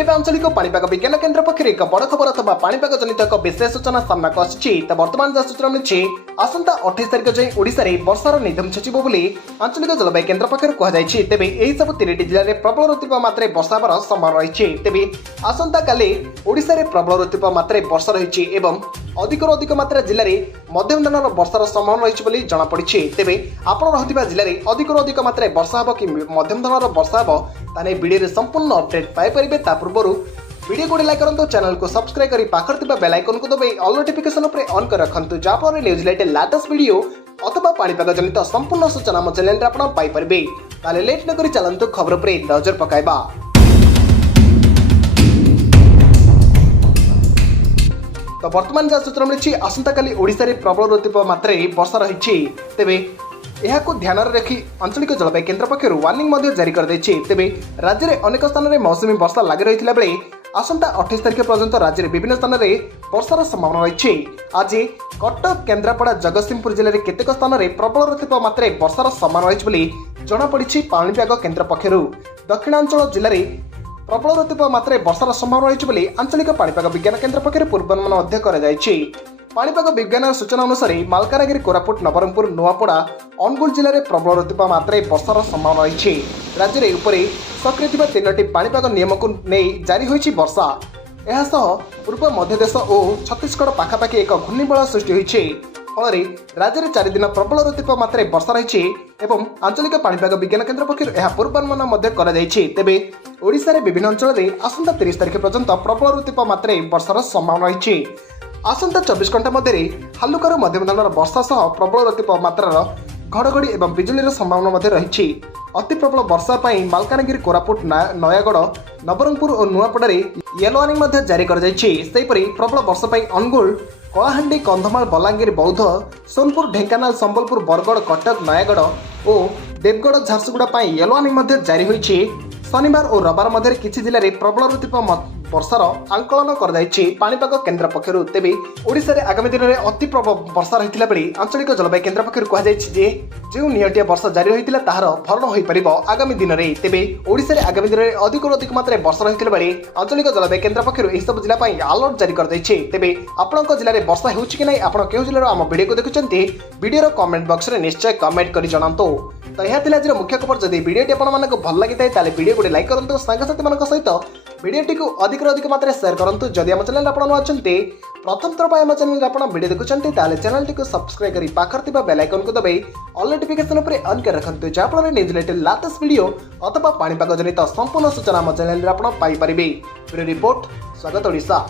तेबे आंचलिक पाणीपाग विज्ञान केन्द्र पक्षर एक बड़ खबर अथवा पाणीपाग जनित एक विशेष सूचना सामना को आसी। बर्तमान जहाँ सूचना मिली आसंता 28 तारिख जाए ओडिशा रे वर्षार निधम छचिब बोली आंचलिक जलवायु केन्द्र पक्षर कहुई। तेबे यही सब 3टी जिले में प्रबल ऋतुप मात्रा वर्षा होवार संभावना रही। तेबे आसंता काली ओडिशा रे प्रबल ऋतुप मात्रा वर्षा रही एवं अधिक अधिक मात्रा जिले में मध्यम धरण वर्षार संभावना रही जमापड़ी। तेबे आपड़ रही जिले में अधिक अधिक मात्रा वर्षा हो कि मध्यम धरण वर्षा हो ताने वीडियो संपूर्ण अपडेट पाइपर। ता पूर्व वीडियो को लाइक करूँ, चैनल को सब्सक्राइब कर पाखर बेल आइकन को दबाई ऑल नोटिफिकेशन ऑन कर रखु जहाँफल न्यूज लेटेस्ट वीडियो अथवा पाणीपाग जनित संपूर्ण सूचना मो चैनल आप पाइपर। ताले लेट न करी चलंतु खबर पर नजर पकाइबा। तो वर्तमान जहाँ सूचना मिली आसंता काली ओडिशा रे प्रबल ऋतुप मात्रा वर्षा रही। तेबे यहां ध्यान रखी आंचलिक जलवायु केन्द्र पक्षर वार्निंग जारी कर देछि। तेबे राज्य में अनेक स्थान में मौसुमी वर्षा लगी रही बेले आसंता 28 तारिख पर्यंत राज्य में विभिन्न स्थान में वर्षार संभावना रही। आज कटक, केन्द्रापड़ा, जगतसिंहपुर जिले में केतेक स्थान में प्रबल ऋतुप मात्रा वर्षार संभावना रही जमापड़ी पाणीपाग केन्द्र पक्षर। दक्षिणांचल जिले में प्रबल ऋतुप मात्रा वर्षार संभावना रही आंचलिक पाणीपाग विज्ञान केन्द्र पक्षर पूर्वानुमान पाणीपाग विज्ञान सूचना अनुसार मालकानगिरी, कोरापुट, नवरंगपुर, नुआपड़ा, अनुगुल जिले में प्रबल ऋतुप मात्रा वर्षार संभावना रही। राज्य में उपरे सक्रिय 3टी पाणीपाग नियम को नहीं जारी होईछि वर्षा। एहासह पूर्व मध्यदेश और छत्तीसगढ़ पाखापाखि एक घूर्णिबलय सृष्टि होईछि। फल राज्य में 4 दिन प्रबल ऋतुप मात्रा वर्षा रही एवं आंचलिक पाणीपाग विज्ञान केन्द्र पक्षर यह पूर्वानुमान तेबे ओडिशा रे विभिन्न अंचल में आसंता 30 तारिख पर्यंत प्रबल ऋतुप मात्रा वर्षार संभावना रही। आसंता 24 घंटा मध्य हालुकार मध्यम धरण वर्षा सह प्रबल ऋतुप मात्रार घड़घड़ी एवं बिजुलीर संभावना रही। अति प्रबल वर्षा पर मालकानगिरी, कोरापुट, नयागढ़, नवरंगपुर और नुआपड़े येलो वार्निंग जारी कर प्रबल वर्षा पर अनुगुल, कलाहांडी, कंधमाल, बलांगीर, बौद्ध, सोनपुर, ढेंकानाल, संबलपुर, बरगड़, कटक, नयागढ़ और देवगढ़, झारसुगुड़ा येलो वार्निंग जारी होईछि। शनिवार और रविवार मध्य किसी जिले में प्रबल ऋतुप वर्षार आंकलन कर पाणीपाग केन्द्र पक्षर। तेबे ओडिशा रे आगामी दिन में अति प्रबल वर्षा रही बेले आंचलिक जलवायु केन्द्र पक्षर कहुई जो निहटिया वर्षा जारी होता तार भरण हो पार आगामी दिन में। तेबे ओडिशा रे आगामी दिन में अधिक अधिक मात्रा वर्षा रही बेले आंचलिक जलवायु केन्द्र पक्षर यह सब जिला अलर्ट जारी कर देछि। तेबे आपणक जिले में वर्षा होउछि कि नहीं, आपण केउ जिल्लार आम वीडियो को देखुछन्ते वीडियो कमेंट बॉक्स रे निश्चय कमेंट करि जणांतु। तो यह थिला आज मुख्य खबर। जदि वीडियो आपण मानक भल लागि ताले वीडियो को लाइक करंतु, सांगसाथी मानक सहित वीडियो को अधिक मात्रा शेयर करंतु। जदि आम चैनल आपण अछन्ते प्रथम थर आम चैनल आपण वीडियो देखुछन्ते ताले चैनल टी को सब्सक्राइब करी पाखर थिबा बेल आइकन को दबाई ऑल नोटिफिकेशन ऑन कर रखंतु जहाँफल न्यूज लेटेस्ट वीडियो अथवा पाणीपाग जनित संपूर्ण सूचना आम चैनल आपण पाई परिबे। रिपोर्ट स्वागत ओडिशा।